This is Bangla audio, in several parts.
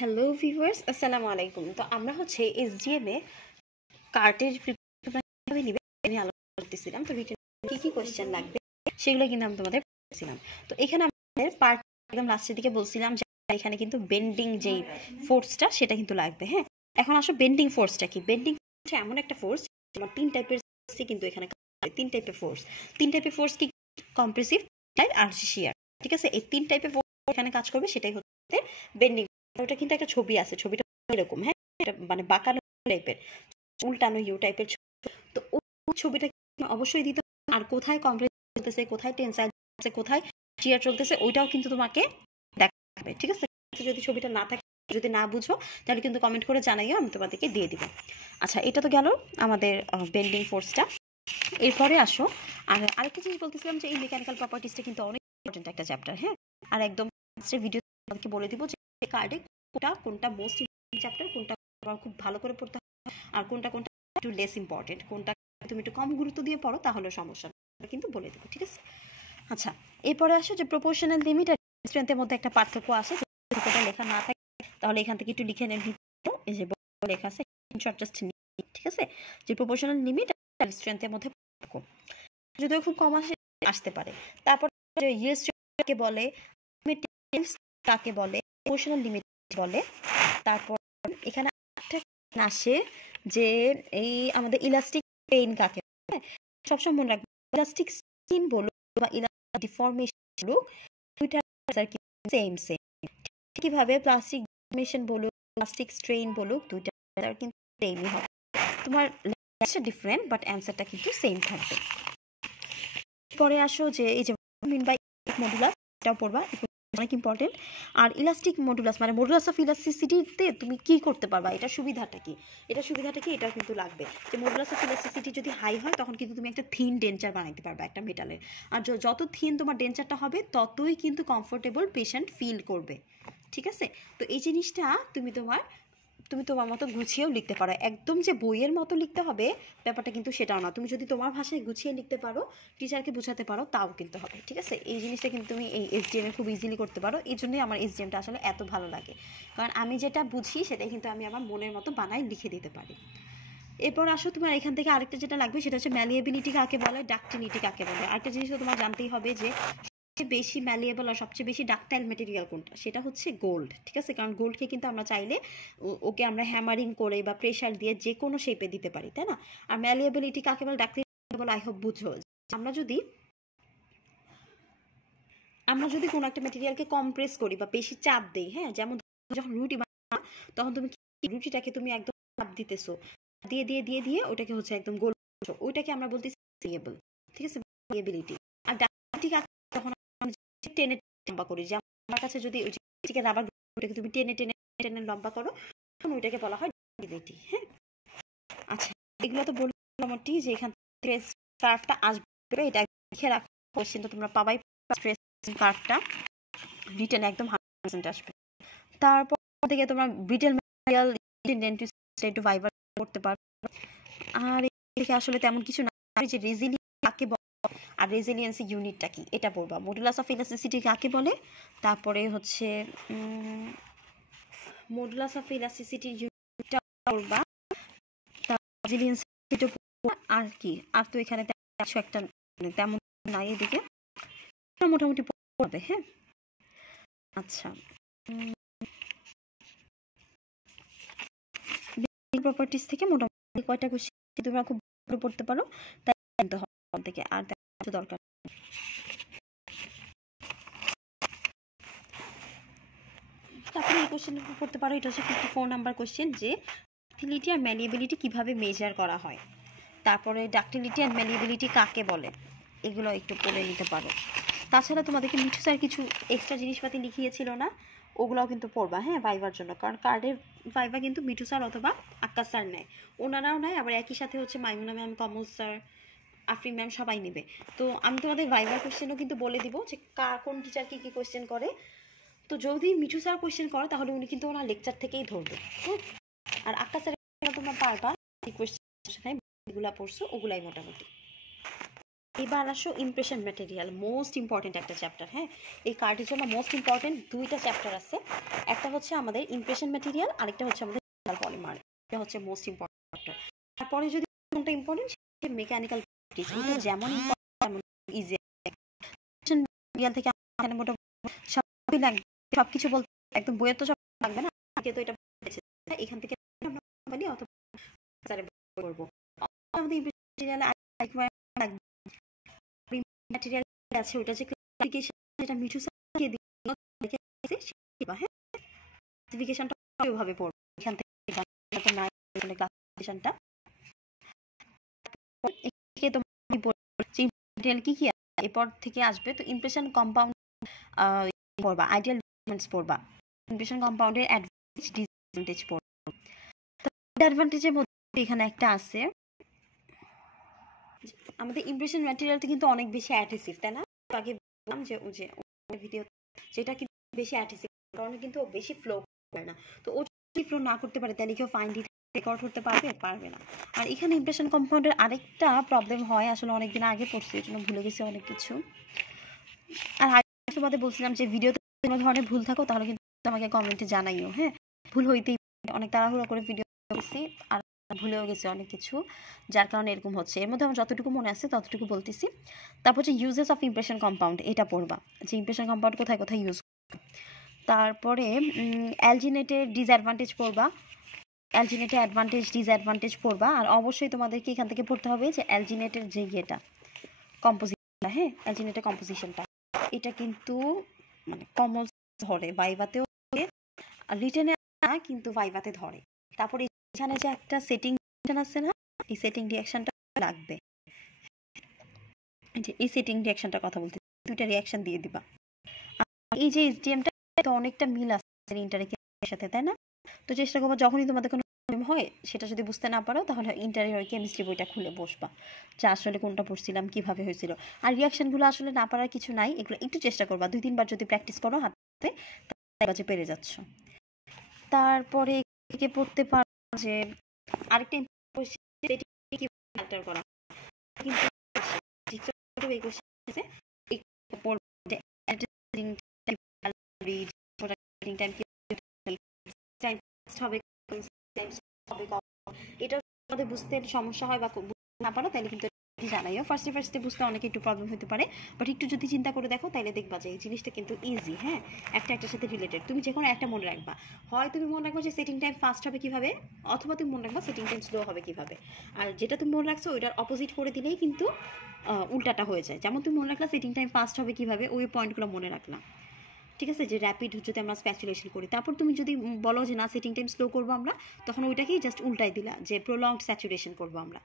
হ্যালো ভিউয়ার্স, আসসালামু আলাইকুম। তো আমরা হচ্ছে এসডিএম এ কার্টের কিভাবে নিবে নিয়ে আলোচনা করতেছিলাম। তো রিটেন কি কি কোশ্চেন লাগবে সেগুলো কিন্তু আমি তোমাদের বলছিলাম। তো এখানে আমাদের পার্ট একদম লাস্টের দিকে বলছিলাম যে এখানে কিন্তু বেন্ডিং যেই ফোর্সটা সেটা কিন্তু লাগবে। হ্যাঁ, এখন আসো বেন্ডিং ফোর্সটা কি। বেন্ডিং হচ্ছে এমন একটা ফোর্স, তোমার তিন টাইপের কিন্তু এখানে তিন টাইপের ফোর্স কি, কম্প্রেসিভ আর শিয়ার। ঠিক আছে, এই তিন টাইপের ফোর্স এখানে কাজ করবে, সেটাই হচ্ছে বেন্ডিং। ওটা কিন্তু একটা ছবি আছে, ছবিটা এরকম। হ্যাঁ, এটা মানে বাঁকানো টাইপের, উল্টানো ইউ টাইপের। তো ওই ছবিটা অবশ্যই দিতে হবে। আর কোথায় কম্প্রেস চলতেছে, কোথায় টেনসাইল চলতেছে, কোথায় শিয়ার চলতেছে, ওইটাও কিন্তু তোমাকে দেখাতে হবে। ঠিক আছে, যদি ছবিটা না থাকে, যদি না বুঝো, তাহলে কিন্তু কমেন্ট করে জানাইও, আমি তোমাদেরকে দিয়ে দিব। আচ্ছা, এটা তো গেল আমাদের বেন্ডিং ফোর্সটা। এরপরে আসো, আর আরেকটা জিনিস বলতেছিলাম যে এই মেকানিক্যাল প্রপার্টিসটা কিন্তু অনেক ইম্পর্টেন্ট একটা চ্যাপ্টার। হ্যাঁ, আর একদম ভিডিও তোমাদেরকে বলে দিব যে কার্ডে কোনটা মোস্ট ইম্পর্টেন্ট চ্যাপ্টার, কোনটা খুব ভালো করে পড়তে হবে, আর কোনটা একটু লেস ইম্পর্টেন্ট, কোনটা তুমি একটু কম গুরুত্ব দিয়ে পড়ো, তাহলে সমস্যা কিন্তু বলে দেবো। ঠিক আছে, আচ্ছা এরপরে আসো যে প্রপোর্শনাল লিমিট আর স্ট্রেংথের মধ্যে একটা পার্থক্য আছে। যদি লেখা না থাকে তাহলে এখান থেকে একটু লিখে নেন। এই যে লেখা আছে, ঠিক আছে, যে প্রপোর্শনাল লিমিট আর স্ট্রেংথের মধ্যে পার্থক্য যদিও খুব কম আসতে পারে। তারপর ইয়েস কাকে বলে, কাকে বলে, প্রপোর্শনাল লিমিট বলে। তারপর এখানে আসে যে এই আমাদের ইলাস্টিক পেইন কাকে বলে। সবসময় মনে রাখবে, ইলাস্টিক স্কিন বলুক বা ইলাস্টিক ডিফর্মেশন বলুক, দুইটা সেম কিভাবে প্লাস্টিক ডিফর্মেশন বলুক, প্লাস্টিক স্ট্রেইন বলুক, দুইটা কিন্তু সেমই হবে। তোমার লেখাটা ডিফারেন্ট বাট অ্যানসারটা কিন্তু সেম থাকবে। পরে আসো যে এই যে মডুলাস, এটাও পড়বা, অনেক ইম্পর্টেন্ট। আর ইলাস্টিক মডুলাস মানে মডুলাস অফ ইলাস্টিসিটিতে তুমি কি করতে পারবা, এটা সুবিধাটা কি, এটাও কিন্তু লাগবে। যে মডুলাস অফ ইলাস্টিসিটি যদি হাই হয়, তখন কিন্তু তুমি একটা থিন ডেঞ্চার বানাইতে পারবা একটা মেটালের। আর যত থিন তোমার ডেঞ্চারটা হবে, ততই কিন্তু কমফোর্টেবল পেশেন্ট ফিল করবে। ঠিক আছে, তো এই জিনিসটা তুমি তোমার মতো গুছিয়েও লিখতে পারো। একদম যে বইয়ের মতো লিখতে হবে ব্যাপারটা কিন্তু সেটাও না। তুমি যদি তোমার ভাষায় গুছিয়ে লিখতে পারো, টিচারকে বোঝাতে পারো, তাও কিন্তু হবে। ঠিক আছে, এই জিনিসটা কিন্তু তুমি এই এসডিএম এ খুব ইজিলি করতে পারো। এই জন্যই আমার এসডিএমটা আসলে এত ভালো লাগে, কারণ আমি যেটা বুঝি সেটাই কিন্তু আমি আমার মনের মতো বানাই লিখে দিতে পারি। এরপর আসো, তোমার এখান থেকে আরেকটা যেটা লাগবে সেটা হচ্ছে ম্যালিয়েবিলিটি কাকে বলে, ডাকটিলিটি কাকে বলে। আরেকটা জিনিস তোমার জানতেই হবে যে বেশি ম্যালিয়েবল আর সবচেয়ে বেশি ডাকটাইল ম্যাটেরিয়াল কোনটা, সেটা হচ্ছে গোল্ড। ঠিক আছে, কারণ গোল্ডকে কিন্তু আমরা চাইলে ওকে আমরা হ্যামারিং করে বা প্রেশার দিয়ে যে কোনো শেপে দিতে পারি, তাই না? আর ম্যালিয়েবিলিটি কাকে বলে, ডাকটাইল বলে, আই হোপ বুঝো। আমরা যদি কোনো একটা ম্যাটেরিয়ালকে কম্প্রেস করি বা বেশি চাপ দেই, হ্যাঁ, যেমন যখন রুটি বানাও, তখন তুমি রুটিটাকে তুমি একদম চাপ দিতেছো, দিয়ে দিয়ে দিয়ে দিয়ে ওটাকে হচ্ছে একদম গোল, ওইটাকে আমরা বলতেছি ম্যালিয়েবল। ঠিক আছে, ম্যালিয়েবিলিটি। আর ডাকটিলিটি যখন টেনে লম্বা করি, যেমন আমার কাছে যদি ওই যে রাবার ওটাকে তুমি টেনে টেনে টেনে লম্বা করো, তখন ওইটাকে বলা হয় ডাকটিলিটি। হ্যাঁ, আচ্ছা এগুলো তো বললাম মোটামুটি যে এখান থেকে কার্ভটা আসবে, এটা লিখে রাখো, কোশ্চেনটা তোমরা পাবাই। স্ট্রেস কার্ভটা রিটেন একদম 100% আসবে। তারপর থেকে তোমরা ব্রিটেল ম্যাটেরিয়াল একটু ভাইবার করতে পারো। আর এদিকে আসলে তেমন কিছু না, যে রেজিলিয়েন্স কাকে বলে আর রেজিলিয়েন্সি ইউনিটটা কি এটা পড়বা। মডুলাস অফ ইলাস্টিসিটি কাকে বলে, তারপরে হচ্ছে মডুলাস অফ ইলাস্টিসিটি ইউনিটটা পড়বা, তারপর রেজিলিয়েন্স আর কি, আর তো এখানে কিছু একটা তেমন নাই এদিকে, মোটামুটি পড়বে। হ্যাঁ, আচ্ছা প্রপার্টিস থেকে মোটামুটি কয়টা কোশ্চেন তোমরা খুব ভালো পড়তে পারো, তাই জানতে হবে থেকে, আর দরকার। তারপরে এই কোশ্চেন পড়তে পারো, এটা হচ্ছে 54 নাম্বার কোশ্চেন, যে ডাকটিলিটি আর ম্যালিয়েবিলিটি কিভাবে মেজার করা হয়। তারপরে ডাকটিলিটি আর ম্যালিয়েবিলিটি কাকে বলে, এগুলো একটু পড়ে নিতে পারো। তাছাড়া তোমাদেরকে মিঠু স্যার কিছু এক্সট্রা জিনিসপাতি লিখিয়েছিল না, ওগুলোও কিন্তু পড়বা। হ্যাঁ, ভাইবার জন্য, কারণ কার্ডের ভাইবা কিন্তু মিঠু স্যার অথবা আক্কাস স্যার নেয়, ওনারাও নেয়, আবার একই সাথে হচ্ছে মাইমুনা ম্যাম, কমল স্যার, আফরিন ম্যাম সবাই নেবে। তো আমি তোমাদের ভাইবার কোশ্চেনও কিন্তু বলে দিব যে কোন টিচার কি কি কোশ্চেন করে। তো যদি মিঠু স্যার কোশ্চেন করে, তাহলে উনি কিন্তু ওনার লেকচার থেকেই ধরবে। হ্যাঁ, আর আক্কাস স্যার তোমরা পারবা, কোশ্চেন যেগুলা পড়ছো ওগুলাই মোটামুটি। এবার আসো ইমপ্রেশন ম্যাটেরিয়াল, মোস্ট ইম্পর্টেন্ট একটা চ্যাপ্টার। হ্যাঁ, এই কার্ডের জন্য মোস্ট ইম্পর্টেন্ট দুইটা চ্যাপ্টার আছে। একটা হচ্ছে আমাদের ইমপ্রেশন ম্যাটেরিয়াল, আরেকটা হচ্ছে আমাদের পলিমার। এটা হচ্ছে মোস্ট ইম্পর্টেন্ট চ্যাপ্টার। তারপরে যদি কোনটা ইম্পর্টেন্ট, মেকানিক্যাল প্রপার্টিজ। এটা যেমন তেমন ইজি। ম্যাটেরিয়াল থেকে আমাদের মোটামুটি সবই লাগবে, সবকিছু বলতে একদম বইয়ের তো সব লাগবে না, আগে তো এটা এখান থেকে আমরা বলি অথবা করব। আমাদের ইমপ্রেশন ম্যাটেরিয়াল ম্যাটেরিয়াল আছে, ওটা যে ক্লাসিফিকেশন, যেটা মিঠু স্যার দিয়ে দিয়েছে, হ্যাঁ ক্লাসিফিকেশনটা ওইভাবে পড়বো এখান থেকে, তো নাই ক্লাসিফিকেশনটা। একে তো ম্যাটেরিয়াল কি কি আছে এরপর থেকে আসবে। তো ইমপ্রেশন কম্পাউন্ড পড়বা, আইডিয়াল এলিমেন্টস পড়বা, ইমপ্রেশন কম্পাউন্ডের অ্যাডভান্টেজ ডিসঅ্যাডভান্টেজ পড়বা। তো অ্যাডভান্টেজের মধ্যে এখানে একটা আছে, আমাদের ইমপ্রেশন ম্যাটেরিয়ালটা কিন্তু অনেক বেশি অ্যাডহেসিভ, তাই না? আগে বললাম যে ভিডিও যেটা কিন্তু বেশি অ্যাডহেসিভ, কারণে কিন্তু বেশি ফ্লো করে না। তো ও যদি ফ্লো না করতে পারে তাহলে কেউ ফাইন রেকর্ড করতে পারবে না। আর এখানে ইমপ্রেশন কম্পাউন্ডের আরেকটা প্রবলেম হয়, আসলে অনেকদিন আগে পড়ছি এর জন্য ভুলে গেছি অনেক কিছু। আর আগে তোমাদের বলছিলাম যে ভিডিওতে কোনো ধরনের ভুল থাকো তাহলে কিন্তু আমাকে কমেন্টে জানাইও। হ্যাঁ, ভুল হইতেই, অনেক তাড়াহুড়ো করে ভিডিও করেছি আর ভুলেও গেছি অনেক কিছু, যার কারণে এরকম হচ্ছে। এর মধ্যে আমার যতটুকু মনে আছে ততটুকু বলতেছি। তারপর হচ্ছে ইউজেস অফ ইমপ্রেশন কম্পাউন্ড, এটা পড়বা যে ইমপ্রেশন কম্পাউন্ড কোথায় কোথায় ইউজ। তারপরে অ্যালজিনেটের ডিসঅ্যাডভান্টেজ পড়বা, অ্যালজিনেটের অ্যাডভান্টেজ ডিসঅ্যাডভান্টেজ পড়বা। আর অবশ্যই তোমাদেরকে এখান থেকে পড়তে হবে যে অ্যালজিনেটের যে ইয়েটা কম্পোজিশনটা, হ্যাঁ অ্যালজিনেটের কম্পোজিশনটা, এটা কিন্তু মানে কমন ধরে ভাইভাতেও, আর রিটেনে না কিন্তু ভাইভাতে ধরে। তারপরে এখানে যে একটা সেটিং আছে না, এই সেটিং রিঅ্যাকশনটা লাগবে। এই সেটিং রিঅ্যাকশনটার কথা বলতে, দুইটা রিঅ্যাকশন দিয়ে দিবা। এই যে এসডিএমটা তো অনেকটা মিল আছে ইন্টারের সাথে, তাই না? তো চেষ্টা করবো যখনই তোমাদের কোনো প্রবলেম হয় সেটা যদি বুঝতে না পারো তাহলে ইন্টারের কেমিস্ট্রি বইটা খুলে বসবা, যে আসলে কোনটা পড়ছিলাম কিভাবে হয়েছিল। আর রিঅ্যাকশনগুলো আসলে না পারার কিছু নাই, এগুলো একটু চেষ্টা করবা, 2-3 বার যদি প্র্যাকটিস করো হাতে তাহলে পেরে যাচ্ছ। তারপরে একে পড়তে পারো যে আরেকটা করা এটা আমাদের বুঝতে সমস্যা হয় বা না পারো তাহলে কিন্তু জানাইও। ফার্স্টে বুঝতে অনেক একটু প্রবলেম হতে পারে, বাট একটু যদি চিন্তা করে দেখো তাহলে দেখবা যে এই জিনিসটা কিন্তু ইজি। হ্যাঁ, একটার সাথে রিলেটেড, তুমি যে কোনো একটা মনে রাখবা। হয় তুমি মনে রাখবা যে সেটিং টাইম ফাস্ট হবে কিভাবে, অথবা তুমি মনে রাখবা সেটিং টাইম স্লো হবে কিভাবে। আর যেটা তুমি মনে রাখছো ওইটার অপোজিট করে দিলেই কিন্তু উল্টাটা হয়ে যায়। যেমন তুমি মনে রাখলা সেটিং টাইম ফাস্ট হবে কিভাবে, ওই পয়েন্টগুলো মনে রাখলাম, ঠিক আছে, যে র্যাপিড যদি আমরা স্প্যাচুলেশন করি। তারপর তুমি যদি বলো যে না সেটিং টাইম স্লো করবো আমরা, তখন ওইটাকেই জাস্ট উল্টাই দিলা যে প্রলংড স্যাচুরেশন করবো আমরা,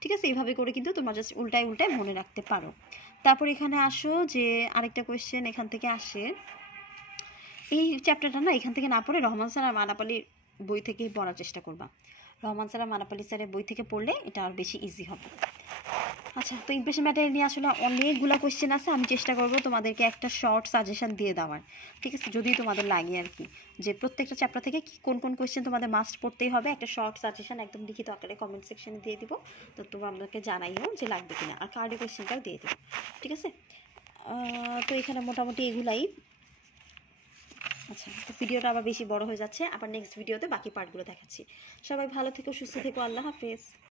ঠিক আছে। এইভাবে করে কিন্তু তোমরা জাস্ট উল্টায় মনে রাখতে পারো। তারপর এখানে আসো যে আরেকটা কোয়েশ্চেন এখান থেকে আসে, এই চ্যাপ্টারটা না এখান থেকে না পড়ে রহমান স্যার আর মানাপালির বই থেকেই পড়ার চেষ্টা করবা। রহমান স্যার আর মানাপালি স্যারের বই থেকে পড়লে এটা আর বেশি ইজি হবে। আচ্ছা, তো ইমপ্রেশন ম্যাটেরিয়াল নিয়ে আসলে অনেকগুলো কোয়েশ্চেন আছে, আমি চেষ্টা করবো তোমাদেরকে একটা শর্ট সাজেশন দিয়ে দেওয়ার, ঠিক আছে, যদি তোমাদের লাগে আর কি, যে প্রত্যেকটা চ্যাপ্টার থেকে কোন কোন কোয়েশ্চেন তোমাদের মাস্ট পড়তেই হবে, একটা শর্ট সাজেশন একদম লিখিত আকারে কমেন্ট সেকশনে দিয়ে দিব। তো তোমরা আমাদেরকে জানাইও যে লাগবে কিনা, আর কার্ডে কোয়েশ্চেনটাও দিয়ে দেবো, ঠিক আছে। তো এখানে মোটামুটি এগুলাই। আচ্ছা, তো ভিডিওটা আবার বেশি বড় হয়ে যাচ্ছে, আবার নেক্সট ভিডিওতে বাকি পার্টগুলো দেখাচ্ছি। সবাই ভালো থেকো, সুস্থ থেকো, আল্লাহ হাফেজ।